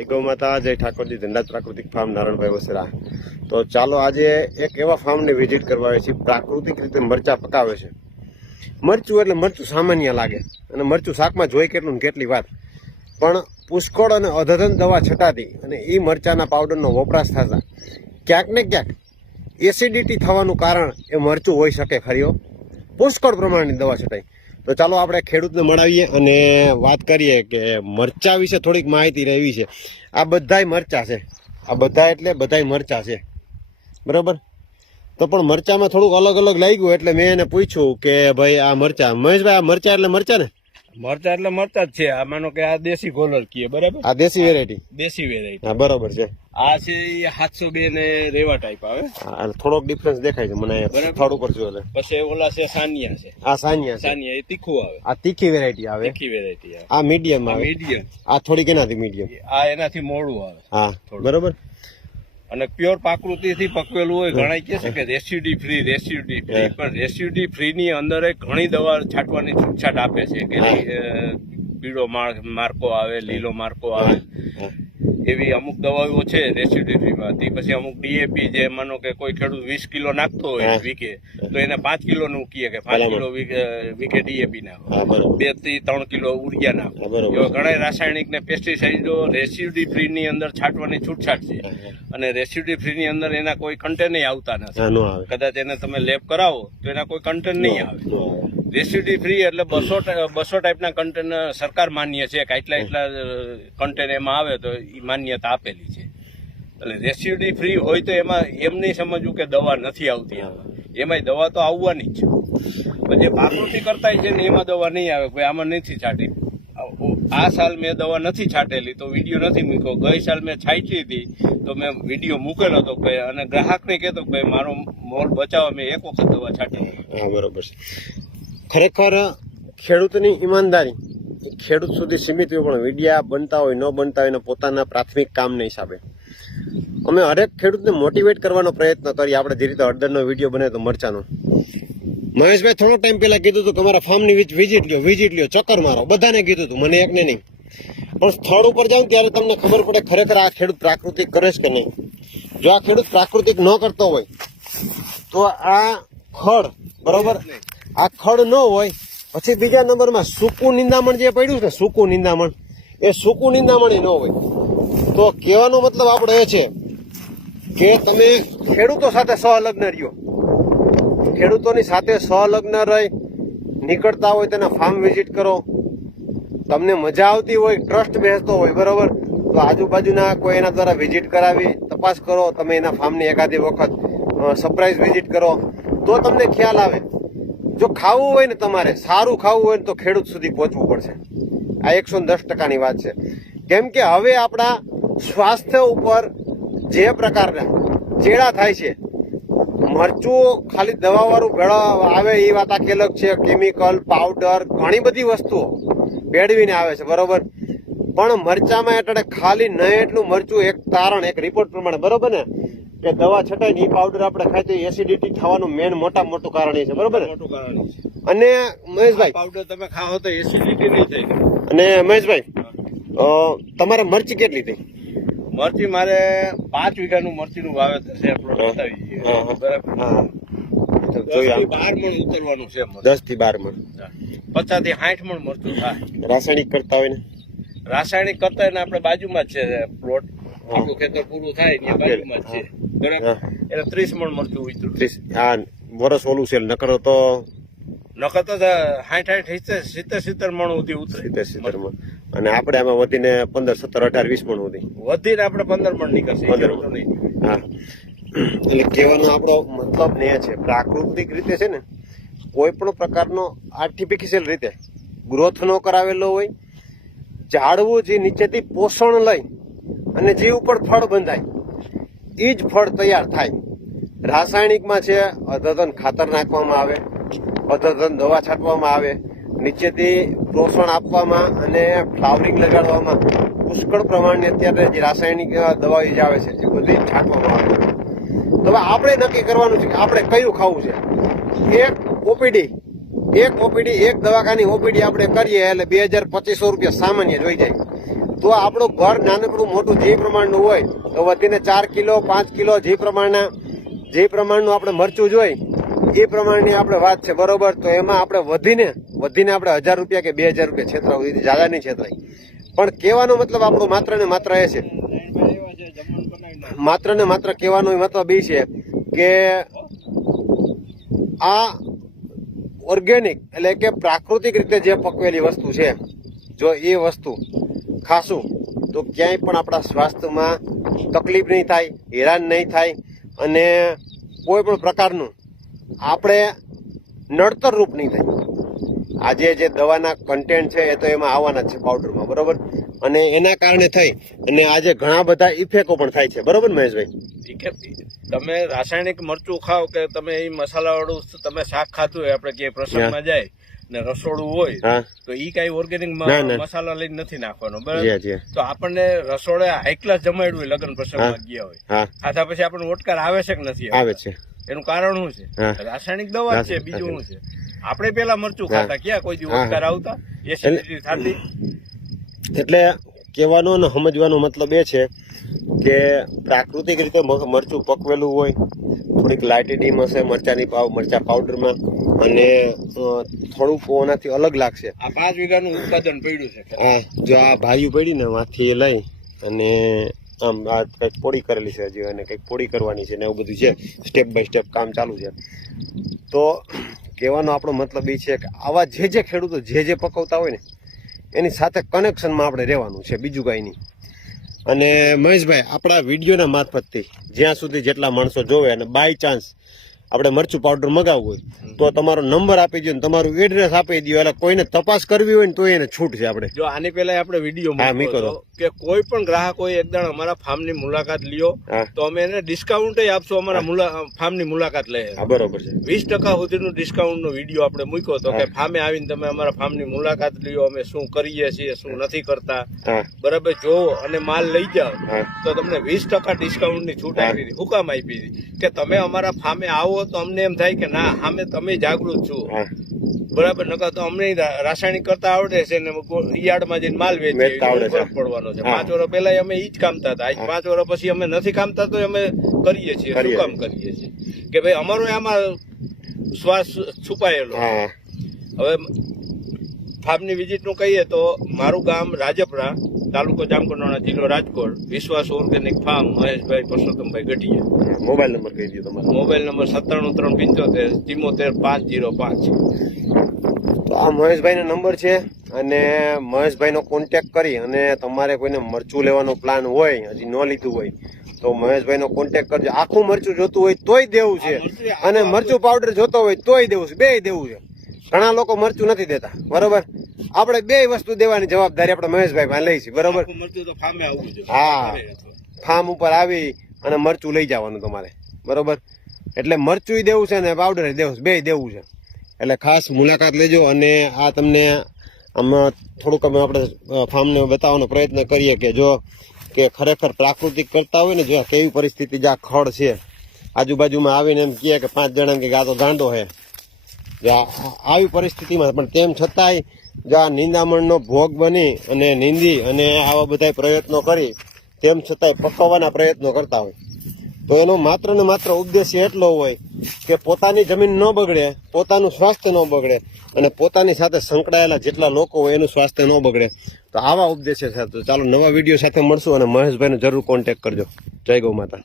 જય ગૌ માતા, જય ઠાકોરજી, ધનરાજ પ્રાકૃતિક ફાર્મ, નારણભાઈ વસરા. તો ચાલો આજે એક એવા ફાર્મની વિઝિટ કરવા આવે છે, પ્રાકૃતિક રીતે મરચા પકાવે છે. મરચું એટલે મરચું સામાન્ય લાગે, અને મરચું શાકમાં જોઈ કેટલું ને કેટલી વાત, પણ પુષ્કળ અને અધધન દવા છટાતી અને એ મરચાના પાવડરનો વપરાશ થતા ક્યાંક ને ક્યાંક એસિડિટી થવાનું કારણ એ મરચું હોઈ શકે ખરીઓ. પુષ્કળ પ્રમાણની દવા છટાઈ. તો ચાલો આપણે ખેડૂતને મળાવીએ અને વાત કરીએ કે મરચા વિશે થોડીક માહિતી રહેવી છે. આ બધાય મરચા છે, આ બધા એટલે બધાય મરચા છે, બરાબર. તો પણ મરચામાં થોડુંક અલગ અલગ લાગ્યું એટલે મેં એને પૂછ્યું કે ભાઈ આ મરચા, મહેશભાઈ આ મરચા એટલે મરચા ને? મરચા એટલે મરચા જ છે. આ માનો કે આ દેશી ગોલર કીએ, બરાબર? આ દેશી વેરાયટી, દેશી વેરાયટી. હા બરોબર છે. આ છે 702 ને રેવા ટાઈપ આવે. હા, થોડોક ડિફરન્સ દેખાય છે મને થોડું ઉપર જો. પછી ઓલા છે સાનિયા છે. આ સાનિયા છે. સાનિયા એ તીખું આવે. આ તીખી વેરાયટી આવે. તીખી વેરાયટી આવે. આ મીડિયમ આવે. મીડિયમ. આ થોડીક એનાથી મીડિયમ. આ એનાથી મોડું આવે. હા બરોબર. અને પ્યોર પ્રાકૃતિ થી પકવેલું હોય. ઘણા કહે છે કે રેસિડ્યુ ફ્રી, રેસિડ્યુ ફ્રી, પણ રેસિડ્યુ ફ્રી ની અંદર ઘણી દવા છાંટવાની છૂટછાટ આપે છે કે પીળો માર્કો આવે, લીલો માર્કો આવે, એવી અમુક દવાઓ છે રેસિડ્યુ ફ્રીમાં. પછી અમુક ડીએપી, જે માનો કે કોઈ ખેડૂત 20 કિલો નાખતો હોય વીકે, તો એને 5 કિલો નું કીએ કે 5 કિલો વીકે ડીએપી નાખો, 2 થી 3 કિલો ઉડિયા નાખો. એવા ઘણા રાસાયણિક ને પેસ્ટિસાઇડો રેસિડ્યુ ફ્રી ની અંદર છાંટવાની છૂટછાટ છે. અને રેસિડ્યુ ફ્રી ની અંદર એના કોઈ કન્ટેન્ટ આવતા નથી. કદાચ એને તમે લેબ કરાવો તો એના કોઈ કન્ટેન્ટ નહીં આવે. રેસિડ્યુ ફ્રી એટલે 200 ટાઈપના કન્ટેન્ટ સરકાર માન્ય છે કે એટલા કન્ટેન્ટ એમાં આવે તો એ માન્યતા આપેલી છે. એટલે રેસિડ્યુ ફ્રી હોય તો એમાં એમ નહીં સમજવું કે દવા નથી આવતી. એમાં દવા તો આવવાની જ છે, પણ જે પ્રાકૃતિ કરતા છે ને એમાં દવા નહીં આવે. ભાઈ આમાં નથી છાંટી. આ સાલ મેં દવા નથી છાંટેલી તો વિડીયો નથી મૂક્યો. ગઈ સાલ મેં છાંટી હતી તો મેં વિડીયો મૂકેલો હતો અને ગ્રાહકને કહેતો કે મારો મોલ બચાવવા મેં એક વખત દવા છાંટી. હા બરોબર છે. ખરેખર ખેડૂતની ઈમાનદારી ખેડૂત સુધી સીમિત હોય, પણ વિડીયા બનતા હોય ન બનતા હોય પોતાના પ્રાથમિક કામના હિસાબે અમે હરેક ખેડૂતને મોટિવેટ કરવાનો પ્રયત્ન કરીએ. આપણે જે રીતે હળદરનો વિડીયો બને તો મરચાનો, મહેશભાઈ થોડો ટાઈમ પહેલા કીધું હતું કે તમારા ફાર્મની વિઝિટ લ્યો, ચક્કર મારો, બધાને કીધું હતું, મને એકને નહીં. પણ સ્થળ ઉપર જાવ ત્યારે તમને ખબર પડે ખરેખર આ ખેડૂત પ્રાકૃતિક કરે છે કે નહીં. જો આ ખેડૂત પ્રાકૃતિક ન કરતો હોય તો આ ખડ, બરોબર, આ ખડ ન હોય. પછી બીજા નંબરમાં સૂકું નિંદામણ જે પડ્યું છે, સૂકું નિંદામણ, એ સૂકું નિંદામણ ન હોય. તો કહેવાનો મતલબ આપણે એ છે કે તમે ખેડૂતો સાથે સહલગ્ન રહ્યો, ખેડૂતોની સાથે સહલગ્ન રહી નીકળતા હોય તેના ફાર્મ વિઝિટ કરો. તમને મજા આવતી હોય, ટ્રસ્ટ બેસતો હોય, બરોબર, તો આજુબાજુના કોઈ એના દ્વારા વિઝિટ કરાવી તપાસ કરો. તમે એના ફાર્મની એકાદી વખત સરપ્રાઈઝ વિઝિટ કરો તો તમને ખ્યાલ આવે. જો ખાવું હોય ને, તમારે સારું ખાવું હોય ને તો ખેડૂત સુધી પહોંચવું પડશે. આ 110%ની વાત છે. કેમ કે હવે આપણા સ્વાસ્થ્ય ઉપર જે પ્રકારના ચેડા થાય છે, મરચું ખાલી દવાવાળું ભેળા આવે એ વાત આખી અલગ છે. કેમિકલ, પાવડર, ઘણી બધી વસ્તુઓ ભેળવીને આવે છે, બરોબર. પણ મરચામાં એટલે ખાલી ન એટલું મરચું એક તારણ, એક રિપોર્ટ પ્રમાણે, બરોબર ને, કે દવા છટાય ને એ પાવડર આપણે ખાય તો એસિડિટી થવાનું મેન મોટું કારણ એ છે, બરોબર. અને મહેશભાઈ, પાવડર તમે ખાઓ તો એસિડિટી નહીં થાય. અને મહેશભાઈ, તમારે મરચી કેટલી થઈ? મરચી મારે 5 વીઘાનું મરચીનું વાવેતર છે. બરાબર, 12 મણ ઉતરવાનું છે. 10 થી 12 મણ, 50 થી 60 મણ મરચું થાય. રાસાયણિક કરતા હોય ને? રાસાયણિક કરતા હોય ને આપણે બાજુમાં જ છે પ્લોટ. આપણું ખેતર પૂરું થાય ને બાજુમાં જ છે, બરાબર. એટલે 30 મણ મરચું ઉતર્યું. 30 આ વરસ ઓલું છે. નકર તો 60-70 મણ સુધી ઉતરે. 70 મણ. અને આપણે આમાં વધીને 15, 17, 18, 20 મણ સુધી વધીને આપણે 15 મણ નીકળશે. હા, એટલે કહેવાનો આપણો મતલબ ને છે, પ્રાકૃતિક રીતે છે ને કોઈ પણ પ્રકારનો આર્ટિફિશિયલ રીતે ગ્રોથ ન કરાવેલો હોય. ઝાડવું જે નીચેથી પોષણ લઈ અને જે ઉપર ફળ બંધાય એ જ ફળ તૈયાર થાય. રાસાયણિકમાં છે અધધન ખાતર નાખવામાં આવે, અધધન દવા છાંટવામાં આવે, નીચેથી પોષણ આપવામાં અને ફ્લાવરિંગ લગાડવામાં પુષ્કળ પ્રમાણની અત્યારે જે રાસાયણિક દવાઓ જે આવે છે એ બધી છાંટવામાં આવે. તો હવે આપણે નક્કી કરવાનું છે કે આપણે કયું ખાવું છે. એક ઓપીડી એક દવાખાની ઓપીડી આપણે કરીએ એટલે 2000-2500 રૂપિયા સામાન્ય જોઈ જાય. તો આપણું ઘર નાનકડું મોટું જે પ્રમાણનું હોય તો વધીને 4 કિલો 5 કિલો જે પ્રમાણનું આપણે મરચું જોઈ એ પ્રમાણની આપણે વાત છે, બરોબર. તો એમાં આપણે વધીને આપણે 1000 રૂપિયા કે 2000 રૂપિયા છેતરાવું, એથી જ્યાદા નહીં છેતરાય. પણ કહેવાનો મતલબ આપણો માત્ર ને માત્ર એ છે, માત્ર ને માત્ર કહેવાનો મતલબ એ છે કે આ ઓર્ગેનિક એટલે કે પ્રાકૃતિક રીતે જે પકવેલી વસ્તુ છે, જો એ વસ્તુ ખાશું તો ક્યાંય પણ આપણા સ્વાસ્થ્યમાં તકલીફ નહીં થાય, હેરાન નહીં થાય અને કોઈ પણ પ્રકારનું આપણે નડતર રૂપ નહીં થાય. આજે જે દવાના કન્ટેન્ટ છે એ તો એમાં આવવાના જ છે પાવડરમાં, બરોબર. અને એના કારણે થઈ અને આજે ઘણા બધા ઇફેક્ટો પણ થાય છે, બરોબર મહેશભાઈ. તમે રાસાયણિક મરચું ખાઓ કે તમે એ મસાલાવાળું તમે શાક ખાતું હોય, આપણે ક્યાંય પ્રસંગમાં જાય ને રસોડું હોય તો ઈ કઈ ઓર્ગેનિક મસાલા લઈને નથી નાખવાનો, બરાબર. તો આપણને રસોડે હાઈ ક્લાસ જમાડ્યું હોય, લગ્ન પ્રસંગમાં ગયા હોય, ખાધા પછી આપણને ઓટકાર આવે છે કે નથી આવે છે? એનું કારણ શું છે? રાસાયણિક દવા છે, બીજું શું છે? આપણે પેલા મરચું ખાતા, ક્યાં કોઈ દિવસ ઓટકાર આવતા, એસિડિટી થતી? એટલે કહેવાનો અને સમજવાનો મતલબ એ છે કે પ્રાકૃતિક રીતે મરચું પકવેલું હોય, થોડીક લાઇટ ડીમ હશે મરચા પાવડરમાં, અને થોડુંક ઓનાથી અલગ લાગશે. આ 5 વીઘાનું ઉત્પાદન પડ્યું છે. હા, જો આ ભાઈ પડી ને માંથી લઈ અને આમ આ કંઈક પોળી કરેલી છે હજી, અને કંઈક પોળી કરવાની છે ને એવું બધું છે, સ્ટેપ બાય સ્ટેપ કામ ચાલુ છે. તો કહેવાનો આપણો મતલબ એ છે કે આવા જે ખેડૂતો જે પકવતા હોય ને એની સાથે કનેક્શનમાં આપણે રહેવાનું છે, બીજું કાંઈ નહીં. અને મહેશભાઈ, આપણા વિડીયોના મારફતથી જ્યાં સુધી જેટલા માણસો જોવે અને બાય ચાન્સ આપણે મરચું પાવડર મગાવવું હોય તો તમારો નંબર આપી દો ને તમારું એડ્રેસ આપી દો, એટલે કોઈને તપાસ કરવી હોય ને તો એને છૂટ છે. આપણે જો આની પહેલા આપણે વિડીયો મૂક્યો કે કોઈ પણ ગ્રાહક હોય એકદમ અમારા ફાર્મની મુલાકાત લ્યો તો અમે એને ડિસ્કાઉન્ટ આપશું, અમારા ફાર્મની મુલાકાત લે. બરોબર છે. 20% સુધીનું ડિસ્કાઉન્ટ નો વિડીયો આપણે મૂક્યો તો કે ફાર્મે આવીને તમે અમારા ફાર્મની મુલાકાત લ્યો, અમે શું કરીએ છીએ, શું નથી કરતા, બરાબર, જોવો અને માલ લઈ જાઓ તો તમને 20% ડિસ્કાઉન્ટ ની છૂટ આપી હતી. હુકામ આપી હતી કે તમે અમારા ફાર્મે આવો તો અમને એમ થાય કે ના સામે તમે જાગૃત છો, બરાબર. નકર તો અમને રાસાયણિક કરતા આવડે છે ને યાર્ડમાં જઈને માલ વેચતા પડવાનો છે. 5 વર્ષ પહેલા અમે ઈ જ કામતા હતા, 5 વર્ષ પછી અમે નથી કામતા તો અમે કરીએ છીએ. શું કામ કરીએ છીએ કે ભાઈ અમારો આમાં શ્વાસ છુપાયેલો. હવે ફાર્મની વિઝિટ નું કહીએ તો મારું ગામ રાજપરા, તાલુકો જામકંડોરણા, જિલ્લો રાજકોટ, વિશ્વાસ ઓર્ગેનિક ફાર્મ, મહેશભાઈ પરસોત્તમભાઈ ગઢિયા. મોબાઈલ નંબર કહી દો તમારો. Mobile number 97 375 74 5. તો આ મહેશભાઈનો નંબર છે અને મહેશભાઈનો કોન્ટેક્ટ કરી અને તમારે કોઈને મરચું લેવાનો પ્લાન હોય, હજી ન લીધું હોય તો મહેશભાઈનો કોન્ટેક્ટ કરજો. આખું મરચું જોતું હોય તોય દેવું છે અને મરચું પાવડર જોતો હોય તોય દેવું છે, બે દેવું છે. ઘણા લોકો મરચું નથી દેતા, બરોબર. આપણે બે વસ્તુ દેવાની જવાબદારી આપણે મહેશભાઈ માં લઈ છીએ, બરોબર. હા, ફાર્મ ઉપર આવી અને મરચું લઈ જવાનું તમારે, બરોબર. એટલે મરચું દેવું છે ને પાવડર દેવું છે, બે દેવું છે. એટલે ખાસ મુલાકાત લેજો. અને આ તમને આમાં થોડુંક અમે આપણે ફાર્મને બતાવવાનો પ્રયત્ન કરીએ કે જો કે ખરેખર પ્રાકૃતિક કરતા હોય ને, જો કેવી પરિસ્થિતિ જ્યાં ખડ છે આજુબાજુમાં આવીને એમ કહે કે 5 જણા કે આ તો ગાંડો છે, આવી પરિસ્થિતિમાં પણ તેમ છતાંય જો આ નિંદામણનો ભોગ બની અને નિંદી અને આવા બધા પ્રયત્નો કરી તેમ છતાંય પકવવાના પ્રયત્નો કરતા હોય તો એનો માત્ર ને માત્ર ઉદ્દેશ્ય એટલો હોય કે પોતાની જમીન ન બગડે, પોતાનું સ્વાસ્થ્ય ન બગડે અને પોતાની સાથે સંકળાયેલા જેટલા લોકો હોય એનું સ્વાસ્થ્ય ન બગડે. તો આવા ઉદ્દેશ્ય છે. તો ચાલો નવા વિડીયો સાથે મળશું અને મહેશભાઈનો જરૂર કોન્ટેક્ટ કરજો. જય ગૌ માતા.